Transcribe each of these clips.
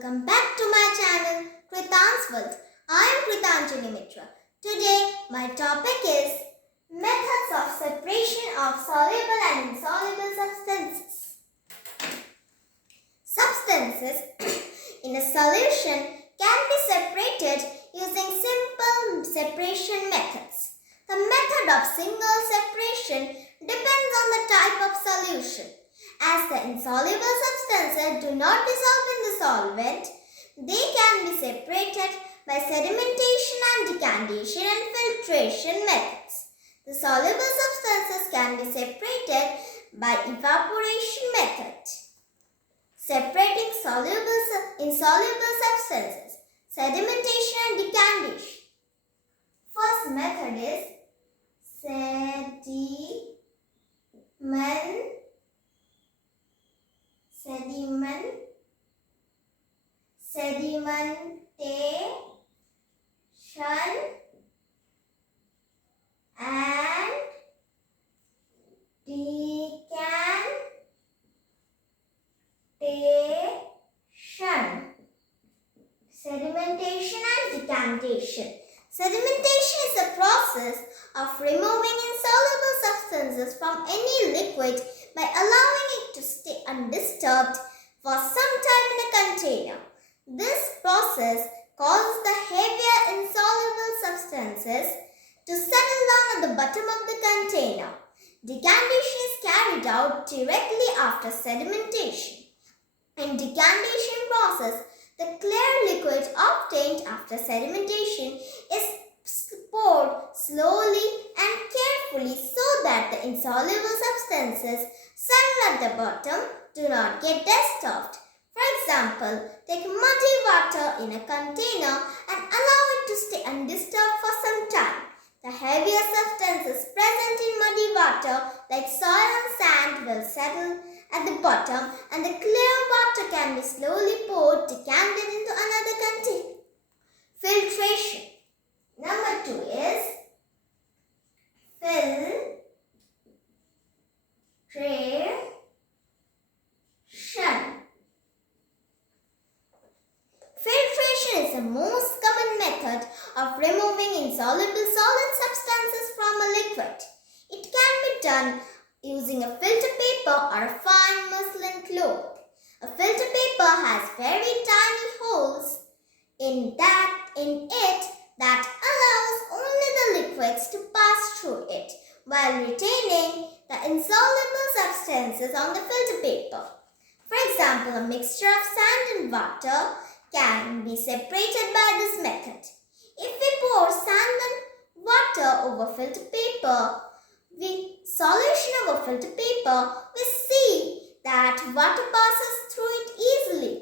welcome back to my channel Kritanjali. I am Kritanjali. Today my topic is methods of separation of soluble and insoluble substances. Substances in a solution can be separated using simple separation methods. The method of single separation depends on the type of solution. As the insoluble substances do not dissolve in the solvent, they can be separated by sedimentation and decantation and filtration methods. The soluble substances can be separated by evaporation method. Separating insoluble substances, sedimentation and decantation. First method is sedimentation and decantation. Sedimentation and decantation. Sedimentation is the process of removing insoluble substances from any liquid by allowing it to stay undisturbed for some time in a container. This process causes the heavier insoluble substances to settle down at the bottom of the container. Decantation is carried out directly after sedimentation. In decantation process, the clear liquid obtained after sedimentation is poured slowly and carefully so that the insoluble substances settled at the bottom do not get disturbed. For example, take muddy water in a container and allow it to stay undisturbed for some time. The heavier substances present in muddy water like soil and sand will settle at the bottom and the clear water can be slowly poured, decanted into another container. Filtration. Number 2 is filtration. Filtration is the most common method of removing insoluble solid substances from a liquid. It can be done using a filter paper or a fine muslin cloth. A filter paper has very tiny holes in it that allows only the liquids to pass through it while retaining the insoluble substances on the filter paper. For example, a mixture of sand and water can be separated by this method. If we pour sand and water over filter paper, solution over filter paper, we see that water passes through it easily,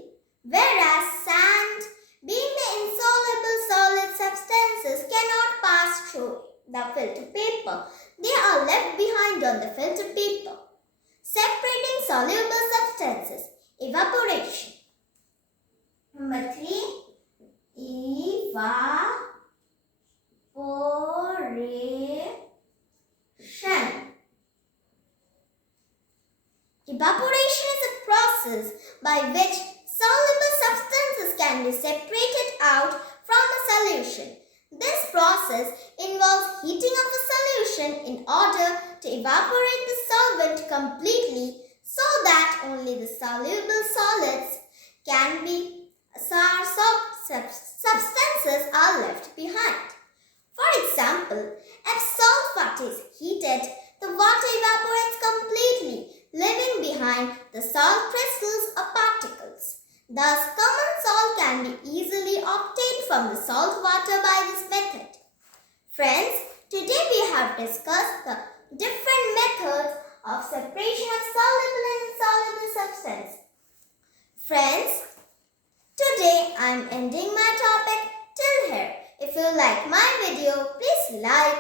whereas sand, being the insoluble solid substances, cannot pass through the filter paper. They are left behind on the filter paper. Separating soluble substances, evaporation. Number 3, evaporation. Evaporation is a process by which soluble substances can be separated out from a solution. This process involves heating of a solution in order to evaporate the solvent completely so that only the soluble solids can be substances are left behind. For example, if salt water is heated, the water evaporates completely, leaving behind the salt crystals or particles. Thus, common salt can be easily obtained from the salt water by this method. Friends, today we have discussed the different methods of separation of soluble and insoluble substances. Friends, today I am ending my topic till here. If you like my video, please like,